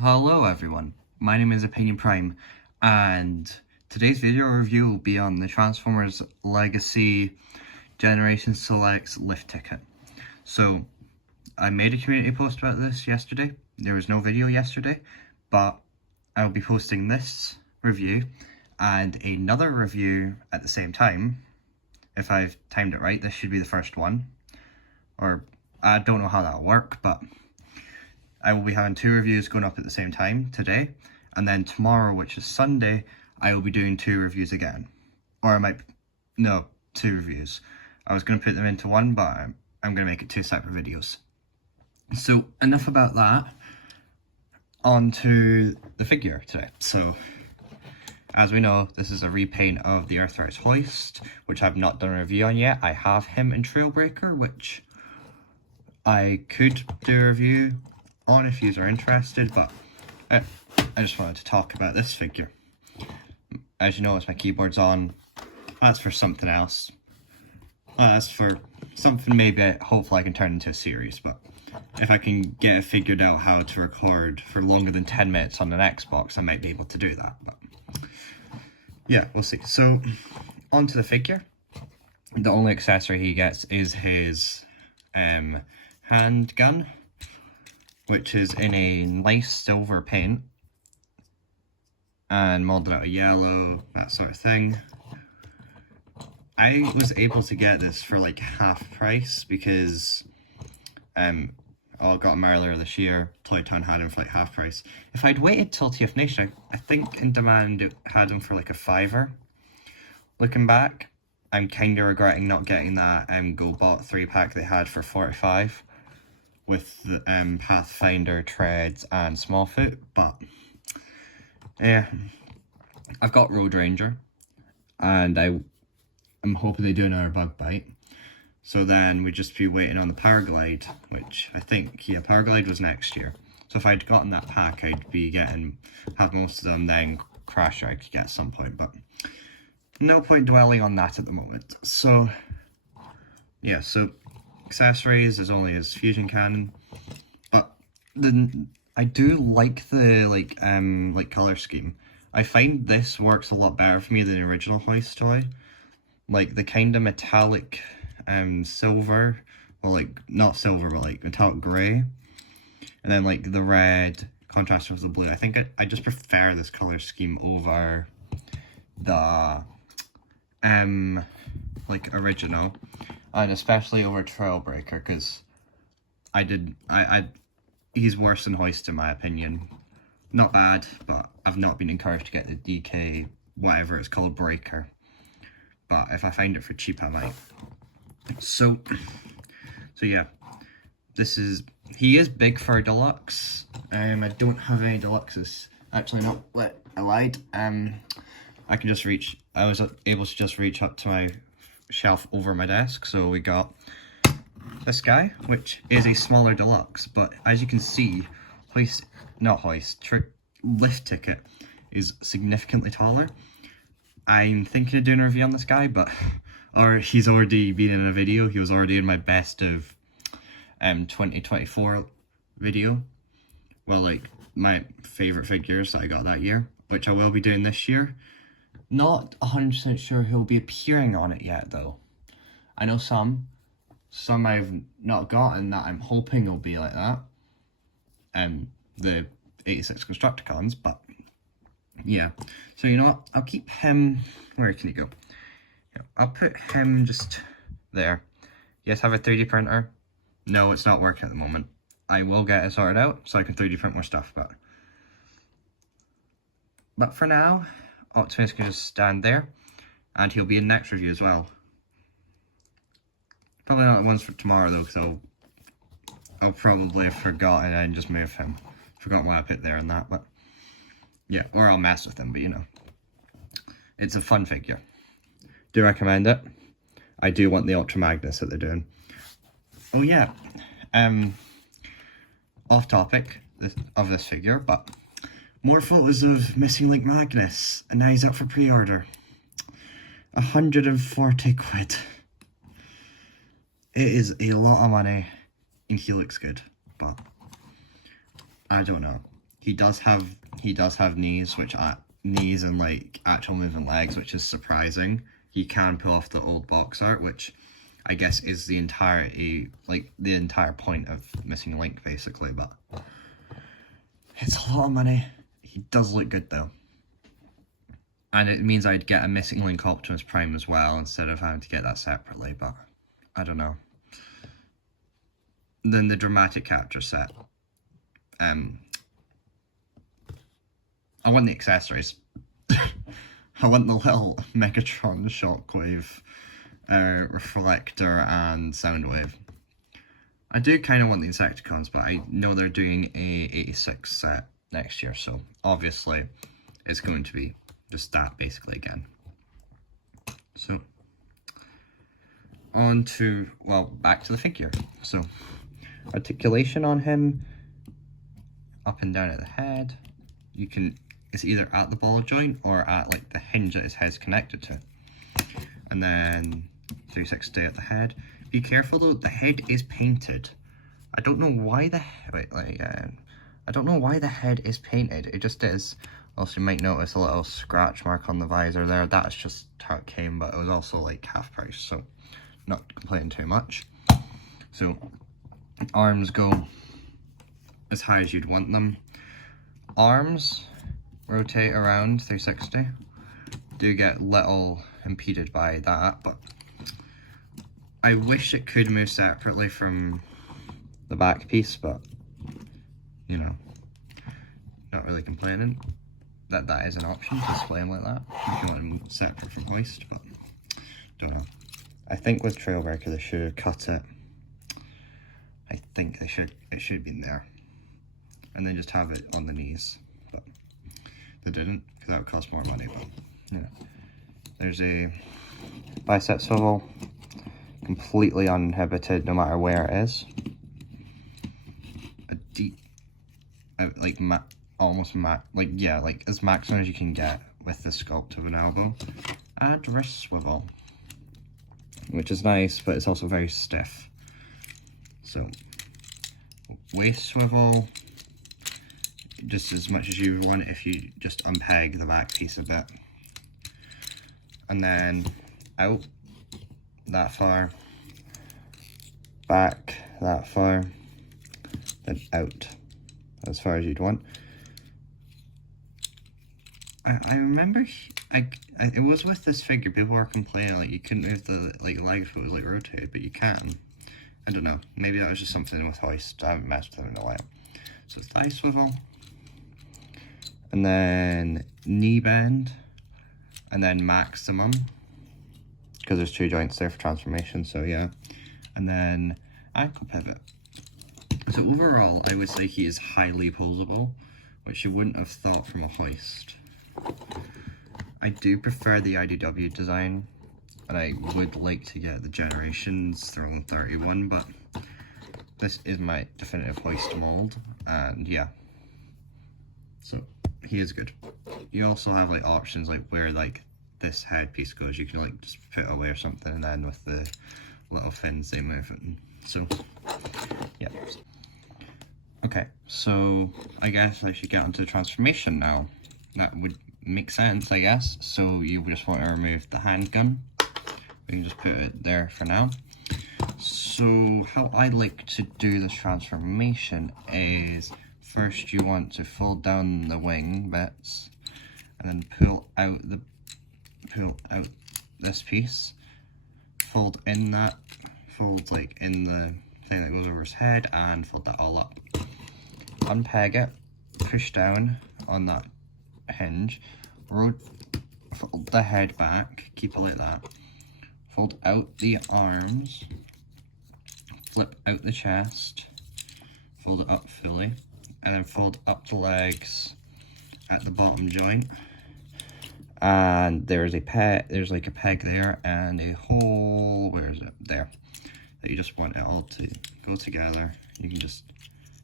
Hello everyone, my name is Opinion Prime, and today's video review will be on the Transformers Legacy Generation Selects lift ticket. So, I made a community post about this yesterday. There was no video yesterday, but I will be posting this review and another review at the same time. If I've timed it right, this should be the first one. Or, I don't know how that'll work, but I will be having two reviews going up at the same time today, and then tomorrow, which is Sunday, I will be doing two reviews again. Or two reviews. I was going to put them into one, but I'm going to make it two separate videos. So, enough about that. On to the figure today. So, as we know, this is a repaint of the Earthrise Hoist, which I've not done a review on yet. I have him in Trailbreaker, which I could do a review on if you are interested, but I just wanted to talk about this figure. As you notice, my keyboard's on. That's for something else. That's for something maybe hopefully I can turn into a series, but if I can get it figured out how to record for longer than 10 minutes on an Xbox, I might be able to do that, but yeah, we'll see. So, onto the figure. The only accessory he gets is his handgun, which is in a nice silver paint and molded out of yellow, that sort of thing. I was able to get this for like half price because I got him earlier this year. Toy Town had him for like half price. If I'd waited till TF Nation, I think In Demand it had him for like a $5. Looking back, I'm kind of regretting not getting that GoBot 3-pack they had for $45. With the Pathfinder, Treads, and Smallfoot, but yeah, I've got Road Ranger, and I'm hoping they do another Bug Bite. So then we'd just be waiting on the Powerglide, which I think, Powerglide was next year. So if I'd gotten that pack, I'd be have most of them, then Crasher I could get at some point, but no point dwelling on that at the moment. So, yeah, so accessories is only his fusion cannon, but then I do like the color scheme. I find this works a lot better for me than the original Hoist toy. Like the kind of metallic silver, well, like not silver but like metallic gray, and then like the red contrast with the blue. I think I just prefer this color scheme over the original, and especially over Trailbreaker, because he's worse than Hoist in my opinion. Not bad, but I've not been encouraged to get the DK whatever it's called Breaker, but if I find it for cheap I might. So yeah, he is big for a deluxe. I don't have any deluxes. Actually, no, I lied. I was able to just reach up to my shelf over my desk, so we got this guy, which is a smaller deluxe, but as you can see, lift ticket is significantly taller. I'm thinking of doing a review on this guy, or he's already been in a video. He was already in my best of 2024 video. Well, like my favorite figures that I got that year, which I will be doing this year. Not 100% sure he'll be appearing on it yet, though. I know some I've not gotten that I'm hoping will be like that. The 86 Constructicons, but yeah. So you know what? I'll keep him. Where can he go? Yeah, I'll put him just there. Yes, have a 3D printer. No, it's not working at the moment. I will get it sorted out so I can 3D print more stuff, but for now, Optimus can just stand there, and he'll be in the next review as well. Probably not the ones for tomorrow though, because I'll probably have forgotten and just move him. Forgotten why I put there and that, but yeah, or I'll mess with him, but you know. It's a fun figure. Do recommend it. I do want the Ultra Magnus that they're doing. Oh yeah, off topic of this figure, but more photos of Missing Link Magnus, and now he's up for pre-order. 140 quid. It is a lot of money, and he looks good, but I don't know. he does have knees, knees and like actual moving legs, which is surprising. He can pull off the old box art, which I guess is the entire point of Missing Link, basically. But it's a lot of money. He does look good though, and it means I'd get a Missing Link Optimus Prime as well instead of having to get that separately. But I don't know. Then the dramatic capture set. I want the accessories. I want the little Megatron Shockwave reflector and Soundwave. I do kind of want the Insecticons, but I know they're doing a 86 set next year, so obviously it's going to be just that basically again. So on to, well, back to the figure. So articulation on him, up and down at the head. You can, it's either at the ball joint or at like the hinge that his head's connected to. And then 360 at the head. Be careful though, the head is painted. I don't know why I don't know why the head is painted. It just is. Also, you might notice a little scratch mark on the visor there. That's just how it came, but it was also like half price, so not complaining too much. So arms go as high as you'd want them. Arms rotate around 360. Do get little impeded by that, but I wish it could move separately from the back piece, but you know, not really complaining that that is an option to display them like that. You can want them separate from hoist, but don't know. I think with Trailbreaker they should have cut it. I think it should have been there, and then just have it on the knees, but they didn't because that would cost more money. But yeah, there's a bicep swivel, completely uninhibited no matter where it is. A deep, like as maximum as you can get with the sculpt of an elbow. And wrist swivel, which is nice, but it's also very stiff. So waist swivel, just as much as you want it if you just unpeg the back piece a bit. And then out that far, back that far, then out as far as you'd want. I remember it was with this figure, people were complaining like you couldn't move the leg if it was like rotated, but you can. I don't know, maybe that was just something with hoist. I haven't messed with them in a while. So thigh swivel, and then knee bend, and then maximum, because there's two joints there for transformation, so yeah. And then ankle pivot. So overall, I would say he is highly posable, which you wouldn't have thought from a hoist. I do prefer the IDW design, and I would like to get the Generations Throne 31, but this is my definitive hoist mold, and yeah. So he is good. You also have like options like where like this headpiece goes. You can like just put it away or something, and then with the little fins they move it. And so yeah. Okay, so I guess I should get onto the transformation now. That would make sense, I guess. So you just want to remove the handgun. We can just put it there for now. So how I like to do this transformation is first you want to fold down the wing bits and then pull out this piece, fold in that, fold like in the thing that goes over his head, and fold that all up. Unpeg it, push down on that hinge, fold the head back, keep it like that, fold out the arms, flip out the chest, fold it up fully, and then fold up the legs at the bottom joint. And there's like a peg there and a hole, where is it? There. That you just want it all to go together. You can just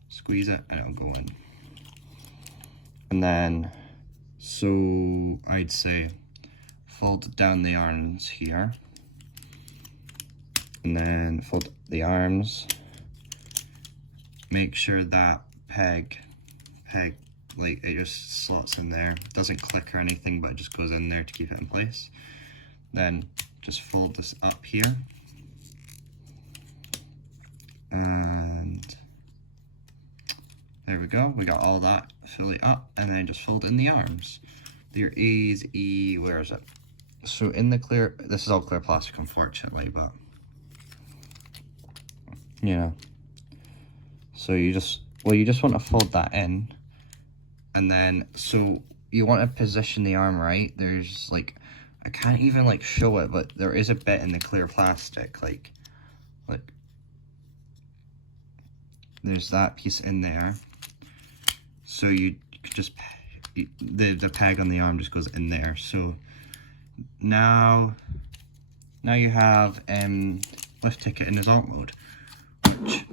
squeeze it and it'll go in. And then, so I'd say fold down the arms here, and then fold the arms. Make sure that peg like it just slots in there. It doesn't click or anything, but it just goes in there to keep it in place. Then just fold this up here. And there we go, we got all that fully up, and then just fold in the arms. There is where is it? So in the clear, this is all clear plastic unfortunately, but yeah. So you just want to fold that in, and then, so you want to position the arm right. There's like, I can't even like show it, but there is a bit in the clear plastic, like there's that piece in there. So you just, the peg on the arm just goes in there. So now you have Lift Ticket in his art mode, which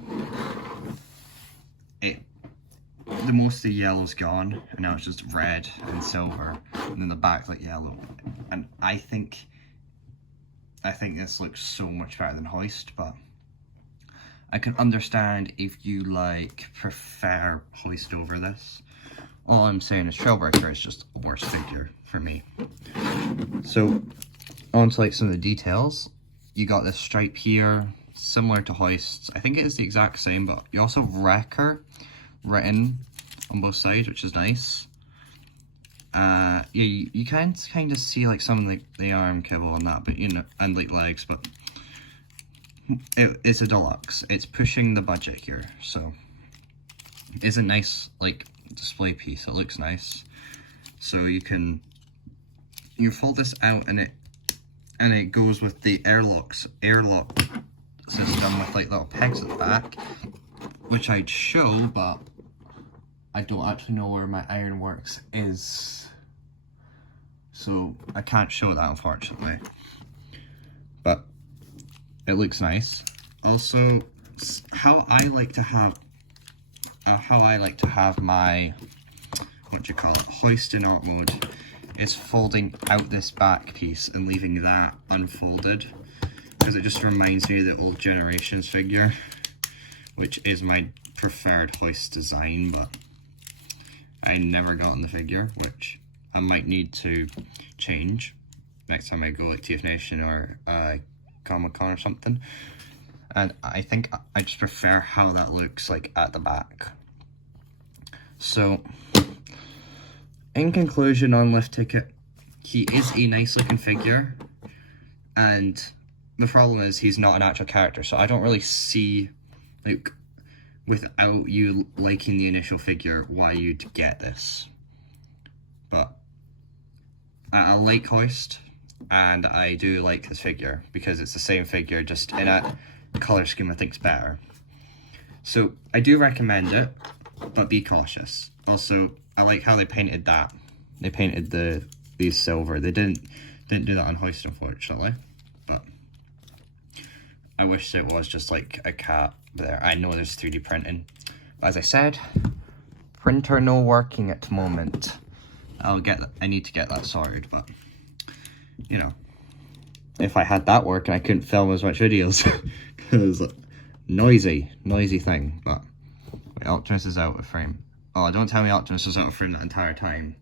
the most of the yellow's gone, and now it's just red and silver, and then the back's like yellow. And I think this looks so much better than Hoist, but I can understand if you like prefer Hoist over this. All I'm saying is Trailbreaker is just a worse figure for me. So on to like some of the details. You got this stripe here, similar to Hoist's. I think it is the exact same, but you also have Wrecker written on both sides, which is nice. Yeah, you can kind of see like some of the arm kibble and that, but you know, and like legs, but it's a deluxe. It's pushing the budget here, so it's a nice like display piece. It looks nice. So you fold this out, and it goes with the airlock system with like little pegs at the back, which I'd show, but I don't actually know where my Ironworks is, so I can't show that unfortunately. But it looks nice. Also, how I like to have my, what you call it, Hoist in art mode, is folding out this back piece and leaving that unfolded, because it just reminds me of the old Generations figure, which is my preferred Hoist design, but I never got on the figure, which I might need to change next time I go like TF Nation or Comic-Con or something. And I think I just prefer how that looks like at the back. So in conclusion on Lift Ticket, he is a nice looking figure, and the problem is he's not an actual character, so I don't really see, like, without you liking the initial figure, why you'd get this. But I like Hoist, and I do like this figure because it's the same figure, just in a color scheme I think's better. So I do recommend it, but be cautious. Also, I like how they painted that. They painted these silver. They didn't do that on Hoist, unfortunately, but I wish it was just like a cat there. I know there's 3D printing, but as I said, printer no working at the moment. I need to get that sorted, but you know, if I had that working, I couldn't film as much videos because noisy thing. But wait, Optimus is out of frame. Oh, don't tell me Optimus was out of frame that entire time.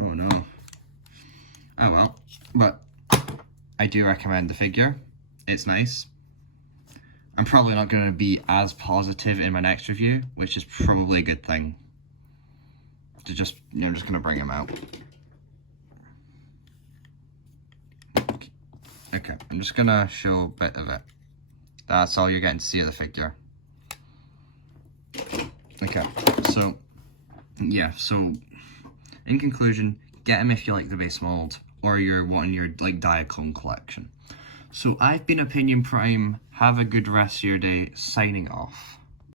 Oh no. Oh well, but I do recommend the figure. It's nice. I'm probably not going to be as positive in my next review, which is probably a good thing. I'm just going to bring him out. Okay, I'm just going to show a bit of it. That's all you're getting to see of the figure. Okay, so yeah, so in conclusion, get him if you like the base mold, or you're wanting your like Diaclone collection. So I've been Opinion Prime. Have a good rest of your day. Signing off.